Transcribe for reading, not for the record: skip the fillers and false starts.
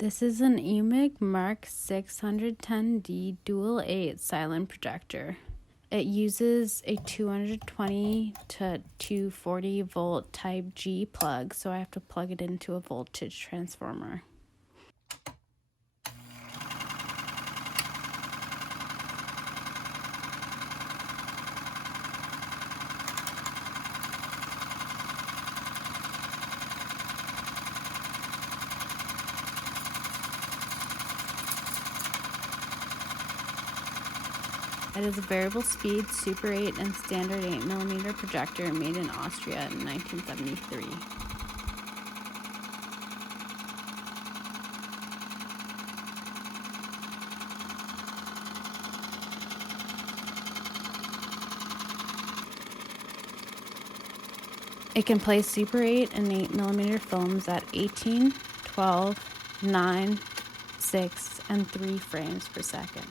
This is an Eumig Mark 610D dual 8 silent projector. It uses a 220 to 240 volt type G plug, so I have to plug it into a voltage transformer. It is a variable speed Super 8 and standard 8mm projector made in Austria in 1973. It can play Super 8 and 8mm films at 18, 12, 9, 6, and 3 frames per second.